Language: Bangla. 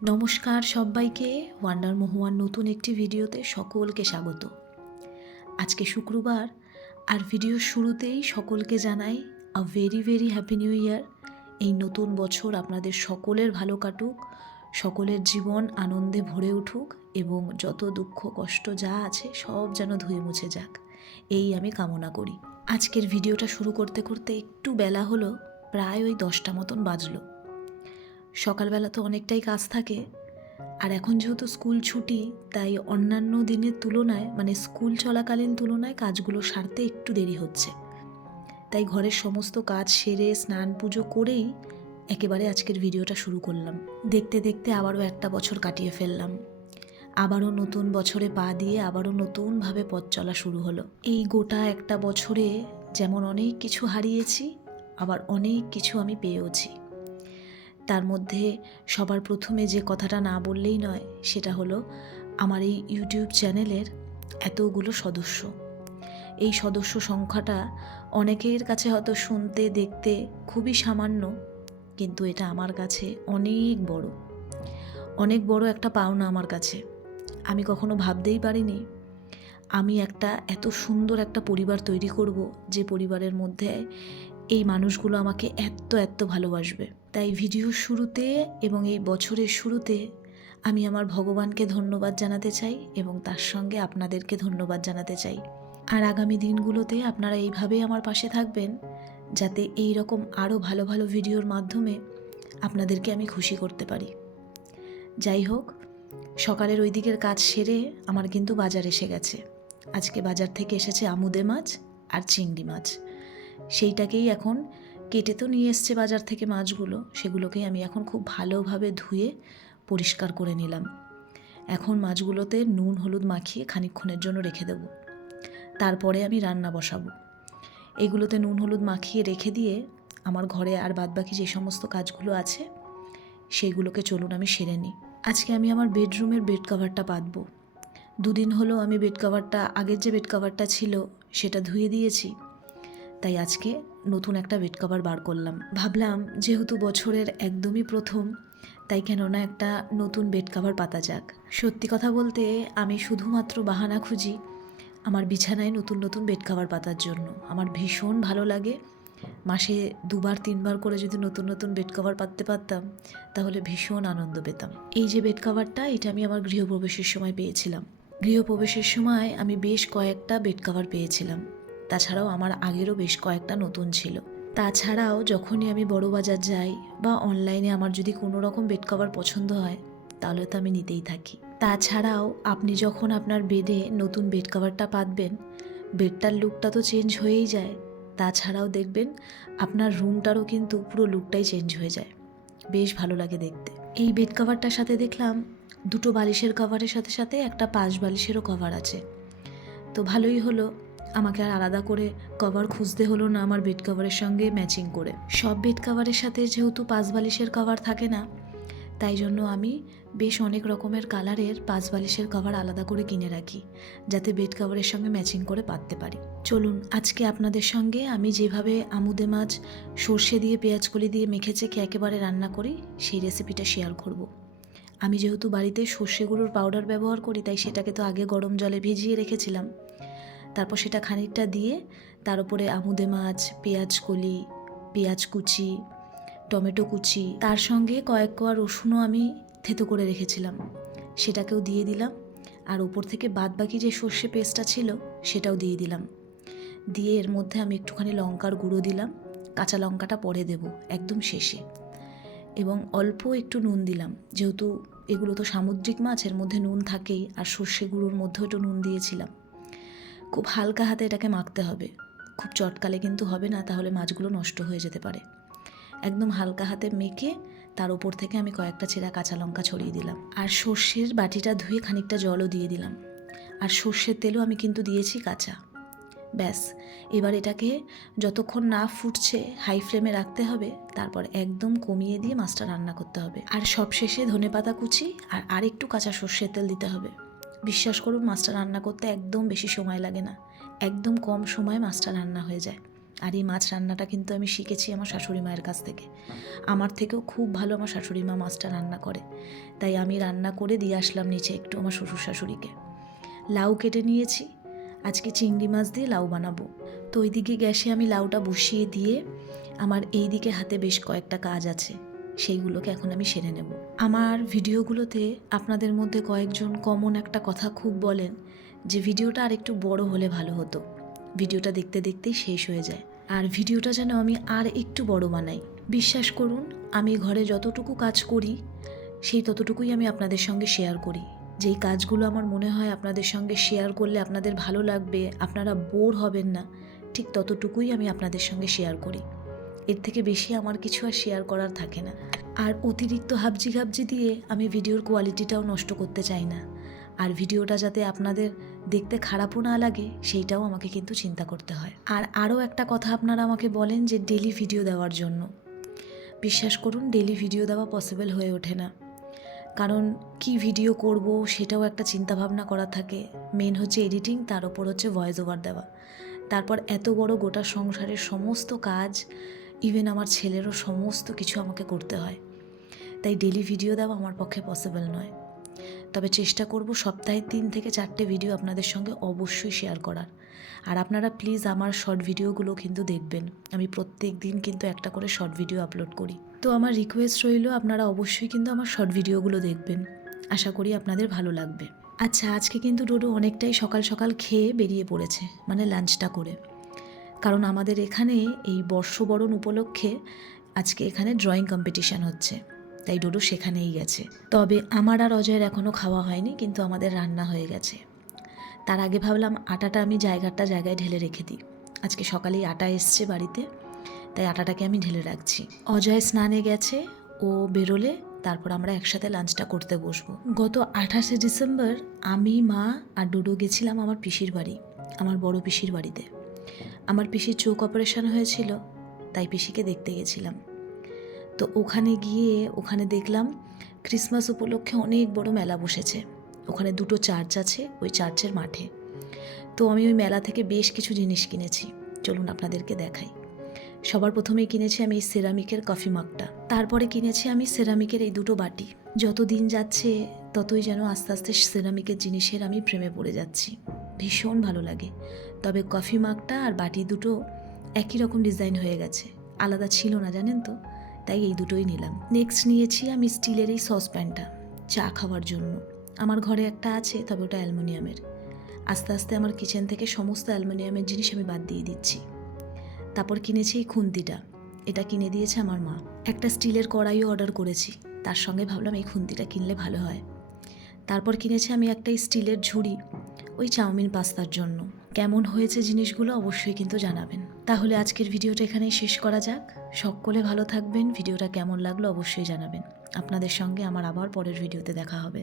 নমস্কার সবাইকে। ওয়ান্ডার মহুয়ার নতুন একটি ভিডিওতে সকলকে স্বাগত। আজকে শুক্রবার, আর ভিডিওর শুরুতেই সকলকে জানাই a very very happy new year. এই নতুন বছর আপনাদের সকলের ভালো কাটুক, সকলের জীবন আনন্দে ভরে উঠুক এবং যত দুঃখ কষ্ট যা আছে সব যেন ধুয়ে মুছে যাক, এই আমি কামনা করি। আজকের ভিডিওটা শুরু করতে করতে একটু বেলা হলো, প্রায় ওই 10টা মতন বাজলো। সকালবেলা তো অনেকটাই কাজ থাকে, আর এখন যেহেতু স্কুল ছুটি, তাই অন্যান্য দিনের তুলনায় স্কুল চলাকালীন তুলনায় কাজগুলো সারতে একটু দেরি হচ্ছে। তাই ঘরের সমস্ত কাজ সেরে স্নান পুজো করেই একেবারে আজকের ভিডিওটা শুরু করলাম। দেখতে দেখতে আবারও একটা বছর কাটিয়ে ফেললাম। আবারও নতুন বছরে পা দিয়ে আবারও নতুনভাবে পথ চলা শুরু হলো। এই গোটা একটা বছরে যেমন অনেক কিছু হারিয়েছি, আবার অনেক কিছু আমি পেয়েওছি। তার মধ্যে সবার প্রথমে যে কথাটা না বললেই নয়, সেটা হলো আমার এই ইউটিউব চ্যানেলের এতগুলো সদস্য। এই সদস্য সংখ্যাটা অনেকের কাছে হয়তো শুনতে দেখতে খুবই সামান্য, কিন্তু এটা আমার কাছে অনেক বড় একটা পাওনা আমার কাছে। আমি কখনো ভাবতেই পারিনি আমি এত সুন্দর একটা পরিবার তৈরি করব, যে পরিবারের মধ্যে এই মানুষগুলো আমাকে এত ভালোবাসবে। তাই ভিডিওর শুরুতে এবং এই বছরের শুরুতে আমি আমার ভগবানকে ধন্যবাদ জানাতে চাই এবং তার সঙ্গে আপনাদেরকে ধন্যবাদ জানাতে চাই। আর আগামী দিনগুলোতে আপনারা এইভাবেই আমার পাশে থাকবেন, যাতে এই রকম আরও ভালো ভালো ভিডিওর মাধ্যমে আপনাদেরকে আমি খুশি করতে পারি। যাই হোক, সকালের ওই দিকের কাজ সেরে আমার কিন্তু বাজার এসে গেছে। আজকে বাজার থেকে এসেছে আমুদে মাছ আর চিংড়ি মাছ। সেইটাকেই এখন কেটে তো নিয়ে এসছে বাজার থেকে মাছগুলো, সেগুলোকেই আমি এখন খুব ভালোভাবে ধুয়ে পরিষ্কার করে নিলাম। এখন মাছগুলোতে নুন হলুদ মাখিয়ে খানিকক্ষণের জন্য রেখে দেব, তারপরে আমি রান্না বসাবো। এগুলোতে নুন হলুদ মাখিয়ে রেখে দিয়ে আমার ঘরে আর বাদবাকি যে সমস্ত কাজগুলো আছে সেইগুলোকে চলুন আমি সেরে নিই। আজকে আমি আমার বেডরুমের বেড কভারটা পাতবো। দুদিন হলো আমি বেড কভারটা, আগের যে বেড কভারটা ছিল সেটা ধুয়ে দিয়েছি, তাই আজকে নতুন একটা বেড কভার বার করলাম। ভাবলাম যেহেতু বছরের একদমই প্রথম, তাই কেননা একটা নতুন বেড কভার পাতা যাক। সত্যি কথা বলতে আমি শুধুমাত্র বাহানা খুঁজি আমার বিছানায় নতুন নতুন বেড কভার পাতার জন্য। আমার ভীষণ ভালো লাগে। মাসে 2-3 বার করে যদি নতুন নতুন বেড কভার পাততে পারতাম, তাহলে ভীষণ আনন্দ পেতাম। এই যে বেড কভারটা, এটা আমি আমার গৃহপ্রবেশের সময় পেয়েছিলাম। গৃহপ্রবেশের সময় আমি বেশ কয়েকটা বেড কভার পেয়েছিলাম। তাছাড়াও আমার আগেরও বেশ কয়েকটা নতুন ছিল। তাছাড়াও যখনই আমি বড় বাজার যাই বা অনলাইনে আমার যদি কোনো রকম বেড কভার পছন্দ হয়, তাহলে তো আমি নিতেই থাকি। তাছাড়াও আপনি যখন আপনার বেডে নতুন বেড কভারটা পাতবেন, বেডটার লুকটা তো চেঞ্জ হয়েই যায়, তাছাড়াও দেখবেন আপনার রুমটারও কিন্তু পুরো লুকটাই চেঞ্জ হয়ে যায়। বেশ ভালো লাগে দেখতে। এই বেড কভারটার সাথে দেখলাম 2টো বালিশের কভারের সাথে সাথে একটা 5 বালিশেরও কভার আছে। তো ভালোই হলো, আমাকে আর আলাদা করে কভার খুঁজতে হলো না আমার বেড কভারের সঙ্গে ম্যাচিং করে। সব বেড কভারের সাথে যেহেতু 5 বালিশের কভার থাকে না, তাই জন্য আমি বেশ অনেক রকমের কালারের 5 বালিশের কভার আলাদা করে কিনে রাখি, যাতে বেড কভারের সঙ্গে ম্যাচিং করে পাততে পারি। চলুন আজকে আপনাদের সঙ্গে আমি যেভাবে আমুদে মাছ সর্ষে দিয়ে পেঁয়াজকলি দিয়ে মেখে চেখে একেবারে রান্না করি, সেই রেসিপিটা শেয়ার করব। আমি যেহেতু বাড়িতে সর্ষে গুঁড়োর পাউডার ব্যবহার করি, তাই সেটাকে তো আগে গরম জলে ভিজিয়ে রেখেছিলাম। তারপর সেটা খানিকটা দিয়ে তার উপরে আমুদে মাছ, পেঁয়াজকলি, পেঁয়াজ কুচি, টমেটো কুচি, তার সঙ্গে কয়েক কোয়া রসুনও আমি থেতো করে রেখেছিলাম, সেটাকেও দিয়ে দিলাম। আর ওপর থেকে বাদবাকি যে সর্ষে পেস্টটা ছিল সেটাও দিয়ে দিলাম। দিয়ে এর মধ্যে আমি একটুখানি লঙ্কার গুঁড়ো দিলাম, কাঁচা লঙ্কাটা পরে দেব একদম শেষে, এবং অল্প একটু নুন দিলাম। যেহেতু এগুলো তো সামুদ্রিক মাছ, এর মধ্যে নুন থাকেই, আর সর্ষে গুঁড়োর মধ্যেও একটু নুন দিয়েছিলাম। খুব হালকা হাতে এটাকে মাখতে হবে, খুব চটকালে কিন্তু হবে না, তাহলে মাছগুলো নষ্ট হয়ে যেতে পারে। একদম হালকা হাতে মেখে তার উপর থেকে আমি কয়েকটা চেরা কাঁচা লঙ্কা ছড়িয়ে দিলাম, আর সর্ষের বাটিটা ধুয়ে খানিকটা জলও দিয়ে দিলাম, আর সর্ষের তেলও আমি কিন্তু দিয়েছি কাঁচা। ব্যাস, এবার এটাকে যতক্ষণ না ফুটছে হাই ফ্লেমে রাখতে হবে, তারপর একদম কমিয়ে দিয়ে মাছটা রান্না করতে হবে। আর সবশেষে ধনেপাতা কুচি আর একটু কাঁচা সর্ষের তেল দিতে হবে। বিশ্বাস করুন, মাছটা রান্না করতে একদম বেশি সময় লাগে না, একদম কম সময়ে মাছটা রান্না হয়ে যায়। আর এই মাছ রান্নাটা কিন্তু আমি শিখেছি আমার শাশুড়ি মায়ের কাছ থেকে। আমার থেকেও খুব ভালো আমার শাশুড়ি মা মাছটা রান্না করে, তাই আমি রান্না করে দিয়ে আসলাম নিচে একটু আমার শ্বশুর শাশুড়িকে। লাউ কেটে নিয়েছি, আজকে চিংড়ি মাছ দিয়ে লাউ বানাবো। তো ওইদিকে গ্যাসে আমি লাউটা বসিয়ে দিয়ে আমার এই দিকে হাতে বেশ কয়েকটা কাজ আছে, সেইগুলোকে এখন আমি সেরে নেব। আমার ভিডিওগুলোতে আপনাদের মধ্যে কয়েকজন কমন একটা কথা খুব বলেন যে ভিডিওটা আর একটু বড় হলে ভালো হতো, ভিডিওটা দেখতে দেখতেই শেষ হয়ে যায়, আর ভিডিওটা যেন আমি আর একটু বড় বানাই। বিশ্বাস করুন, আমি ঘরে যতটুকু কাজ করি সেই ততটুকুই আমি আপনাদের সঙ্গে শেয়ার করি। যেই কাজগুলো আমার মনে হয় আপনাদের সঙ্গে শেয়ার করলে আপনাদের ভালো লাগবে, আপনারা বোর হবেন না, ঠিক ততটুকুই আমি আপনাদের সঙ্গে শেয়ার করি। এর থেকে বেশি আমার কিছু আর শেয়ার করার থাকে না। আর অতিরিক্ত হাবজি দিয়ে আমি ভিডিওর কোয়ালিটিটাও নষ্ট করতে চাই না, আর ভিডিওটা যাতে আপনাদের দেখতে খারাপও না লাগে সেইটাও আমাকে কিন্তু চিন্তা করতে হয়। আর আরও একটা কথা আপনারা আমাকে বলেন যে ডেলি ভিডিও দেওয়ার জন্য। বিশ্বাস করুন, ডেলি ভিডিও দেওয়া পসিবল হয়ে ওঠে না, কারণ কি ভিডিও করব সেটাও একটা চিন্তাভাবনা করা থাকে। মেন হচ্ছে এডিটিং, তার ওপর হচ্ছে ভয়েস ওভার দেওয়া, তারপর এত বড় গোটা সংসারের সমস্ত কাজ, ইভেন আমার ছেলেরও সমস্ত কিছু আমাকে করতে হয়, তাই ডেলি ভিডিও দেওয়া আমার পক্ষে পসিবল নয়। তবে চেষ্টা করব সপ্তাহে 3 থেকে 4টে ভিডিও আপনাদের সঙ্গে অবশ্যই শেয়ার করার। আর আপনারা প্লিজ আমার শর্ট ভিডিওগুলো কিন্তু দেখবেন, আমি প্রত্যেক দিন কিন্তু একটা করে শর্ট ভিডিও আপলোড করি। তো আমার রিকোয়েস্ট রইল, আপনারা অবশ্যই কিন্তু আমার শর্ট ভিডিওগুলো দেখবেন, আশা করি আপনাদের ভালো লাগবে। আচ্ছা, আজকে কিন্তু ডোডো অনেকটাই সকাল সকাল খেয়ে বেরিয়ে পড়েছে, মানে লাঞ্চটা করে, কারণ আমাদের এখানে এই বর্ষবরণ উপলক্ষে আজকে এখানে ড্রয়িং কম্পিটিশান হচ্ছে, তাই ডোডো সেখানেই গেছে। তবে আমার আর অজয়ের এখনও খাওয়া হয়নি, কিন্তু আমাদের রান্না হয়ে গেছে। তার আগে ভাবলাম আটাটা আমি জায়গায় ঢেলে রেখে দিই, আজকে সকালেই আটা এসছে বাড়িতে, তাই আটাটাকে আমি ঢেলে রাখছি। অজয় স্নানে গেছে, ও বেরোলে তারপর আমরা একসাথে লাঞ্চটা করতে বসবো। গত 28শে ডিসেম্বর আমি, মা আর ডোডো গেছিলাম আমার পিসির বাড়ি, আমার বড় পিসির বাড়িতে। আমার পিসির চোখ অপারেশন হয়েছিল, তাই পিসিকে দেখতে গেছিলাম। তো ওখানে দেখলাম ক্রিসমাস উপলক্ষে অনেক বড় মেলা বসেছে, ওখানে 2টো চার্চ আছে, ওই চার্চের মাঠে। তো আমি ওই মেলা থেকে বেশ কিছু জিনিস কিনেছি, চলুন আপনাদেরকে দেখাই। সবার প্রথমেই কিনেছি আমি এই সেরামিকের কফি মাগটা, তারপরে কিনেছি আমি সেরামিকের এই 2টো বাটি। যত দিন যাচ্ছে ততই যেন আস্তে আস্তে সেরামিকের জিনিসের আমি প্রেমে পড়ে যাচ্ছি, ভীষণ ভালো লাগে। তবে কফি মাগটা আর বাটি দুটো একই রকম ডিজাইন হয়ে গেছে, আলাদা ছিল না জানেন তো, তাই এই দুটোই নিলাম। নেক্সট নিয়েছি আমি স্টিলের এই সসপ্যানটা চা খাওয়ার জন্য। আমার ঘরে একটা আছে, তবে ওটা অ্যালুমিনিয়ামের। আস্তে আস্তে আমার কিচেন থেকে সমস্ত অ্যালুমিনিয়ামের জিনিস আমি বাদ দিয়ে দিচ্ছি। তারপর কিনেছি এই খুন্তিটা, এটা কিনে দিয়েছে আমার মা। একটা স্টিলের কড়াইও অর্ডার করেছি, তার সঙ্গে ভাবলাম এই খুন্তিটা কিনলে ভালো হয়। তারপর কিনেছি আমি একটা স্টিলের ঝুড়ি, ওই চাউমিন পাস্তার জন্য। কেমন হয়েছে জিনিসগুলো অবশ্যই কিন্তু জানাবেন। তাহলে আজকের ভিডিওটা এখানেই শেষ করা যাক। সকলে ভালো থাকবেন, ভিডিওটা কেমন লাগলো অবশ্যই জানাবেন। আপনাদের সঙ্গে আমার আবার পরের ভিডিওতে দেখা হবে।